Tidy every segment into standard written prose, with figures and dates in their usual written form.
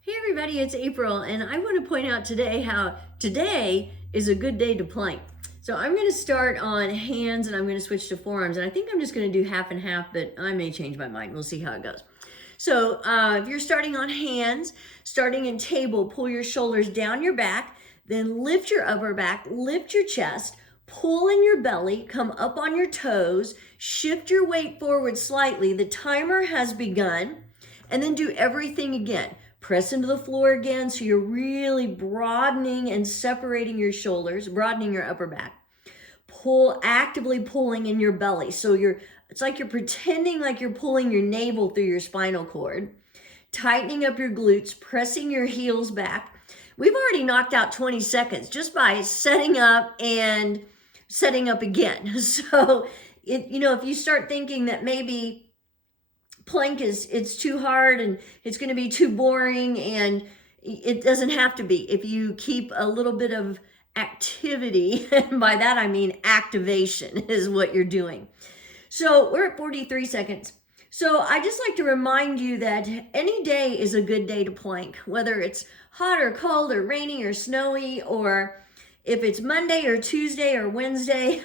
Hey everybody, it's April, and I want to point out today how today is a good day to plank. So I'm going to start on hands and I'm going to switch to forearms, and I think I'm just going to do half and half, but I may change my mind. We'll see how it goes. So if you're starting on hands, starting in table, pull your shoulders down your back, then lift your upper back, lift your chest, pull in your belly, come up on your toes, shift your weight forward slightly. The timer has begun, and then do everything again. Press into the floor again so you're really broadening and separating your shoulders, broadening your upper back. Pull, actively pulling in your belly. So it's like you're pretending like you're pulling your navel through your spinal cord. Tightening up your glutes, pressing your heels back. We've already knocked out 20 seconds just by setting up and setting up again. So, if you start thinking that maybe plank it's too hard and it's going to be too boring, and it doesn't have to be if you keep a little bit of activity, and by that I mean activation is what you're doing. So we're at 43 seconds. So I just like to remind you that any day is a good day to plank, whether it's hot or cold or rainy or snowy, or if it's Monday or Tuesday or Wednesday,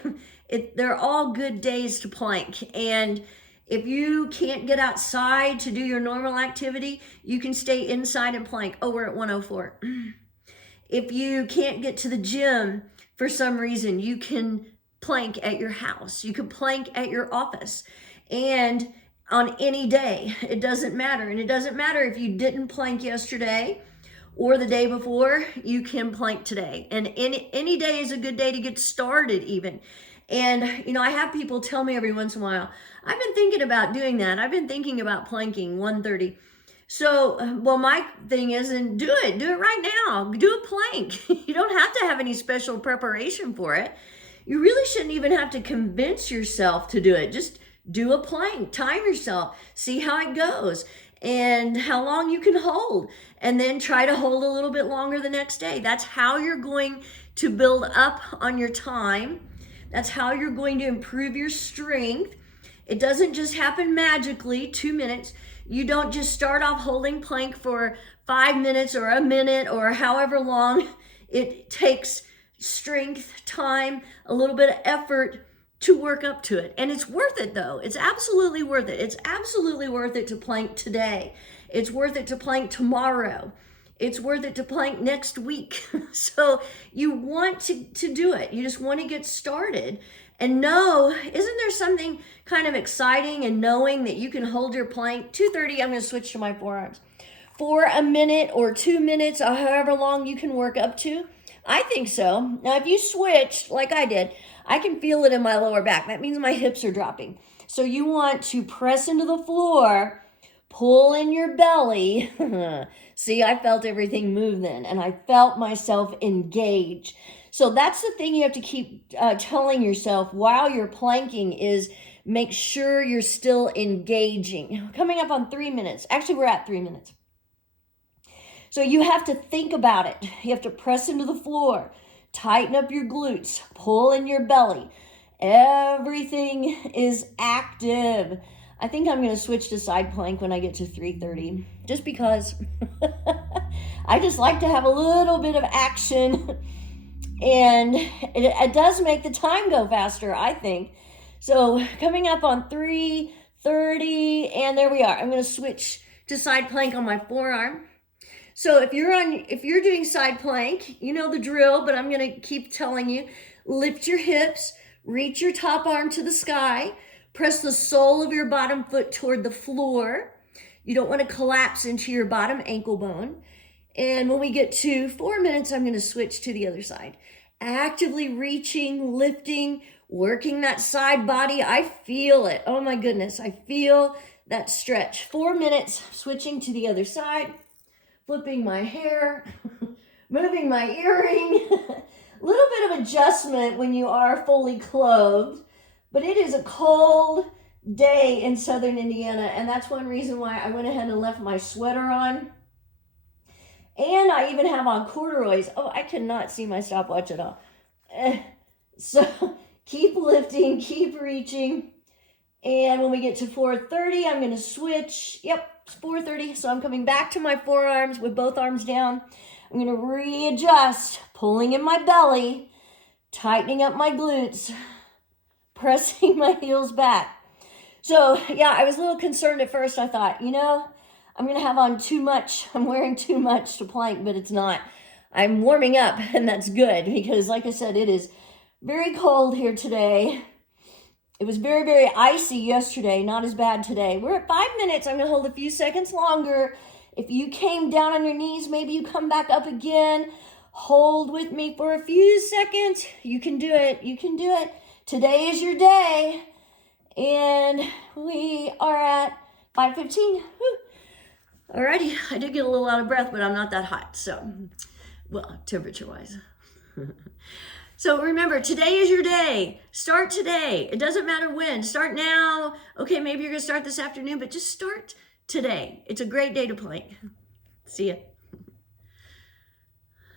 they're all good days to plank. And if you can't get outside to do your normal activity, you can stay inside and plank. Oh, we're at 104. If you can't get to the gym for some reason, you can plank at your house. You can plank at your office. And on any day, it doesn't matter. And it doesn't matter if you didn't plank yesterday or the day before, you can plank today. And any day is a good day to get started even. And, I have people tell me every once in a while, I've been thinking about doing that. I've been thinking about planking 130. So, well, my thing is, and do it right now. Do a plank. You don't have to have any special preparation for it. You really shouldn't even have to convince yourself to do it. Just do a plank, time yourself, see how it goes and how long you can hold, and then try to hold a little bit longer the next day. That's how you're going to build up on your time. That's how you're going to improve your strength. It doesn't just happen magically, 2 minutes. You don't just start off holding plank for 5 minutes or a minute or however long. It takes strength, time, a little bit of effort to work up to it. And it's worth it though. It's absolutely worth it. It's absolutely worth it to plank today. It's worth it to plank tomorrow. It's worth it to plank next week. So you want to do it. You just want to get started. And isn't there something kind of exciting in knowing that you can hold your plank? 230, I'm going to switch to my forearms. For a minute or 2 minutes, or however long you can work up to. I think so. Now, if you switch like I did, I can feel it in my lower back. That means my hips are dropping. So you want to press into the floor, pull in your belly. See, I felt everything move then, and I felt myself engage. So that's the thing you have to keep telling yourself while you're planking is make sure you're still engaging. Coming up on 3 minutes. Actually, we're at 3 minutes. So you have to think about it. You have to press into the floor, tighten up your glutes, pull in your belly. Everything is active. I think I'm going to switch to side plank when I get to 330, just because I just like to have a little bit of action, and it does make the time go faster, I think. So coming up on 330, and there we are. I'm going to switch to side plank on my forearm. So if you're doing side plank, you know the drill, but I'm going to keep telling you, lift your hips, reach your top arm to the sky, press the sole of your bottom foot toward the floor. You don't want to collapse into your bottom ankle bone. And when we get to 4 minutes, I'm going to switch to the other side. Actively reaching, lifting, working that side body. I feel it. Oh my goodness. I feel that stretch. 4 minutes, switching to the other side. Flipping my hair, moving my earring, a little bit of adjustment when you are fully clothed, but it is a cold day in southern Indiana, and that's one reason why I went ahead and left my sweater on, and I even have on corduroys. Oh, I cannot see my stopwatch at all. So keep lifting, keep reaching, and when we get to 4:30, I'm going to switch. Yep. It's 4:30, so I'm coming back to my forearms with both arms down. I'm going to readjust, pulling in my belly, tightening up my glutes, pressing my heels back. So yeah, I was a little concerned at first. I thought, you know, I'm going to have on too much. I'm wearing too much to plank, but it's not. I'm warming up, and that's good because, like I said, it is very cold here today. It was very, very icy yesterday, not as bad today. We're at 5 minutes. I'm going to hold a few seconds longer. If you came down on your knees, maybe you come back up again. Hold with me for a few seconds. You can do it. You can do it. Today is your day. And we are at 5:15. Alrighty, I did get a little out of breath, but I'm not that hot. So, well, temperature-wise. So remember, today is your day. Start today. It doesn't matter when. Start now. Okay, maybe you're going to start this afternoon, but just start today. It's a great day to plank. See ya.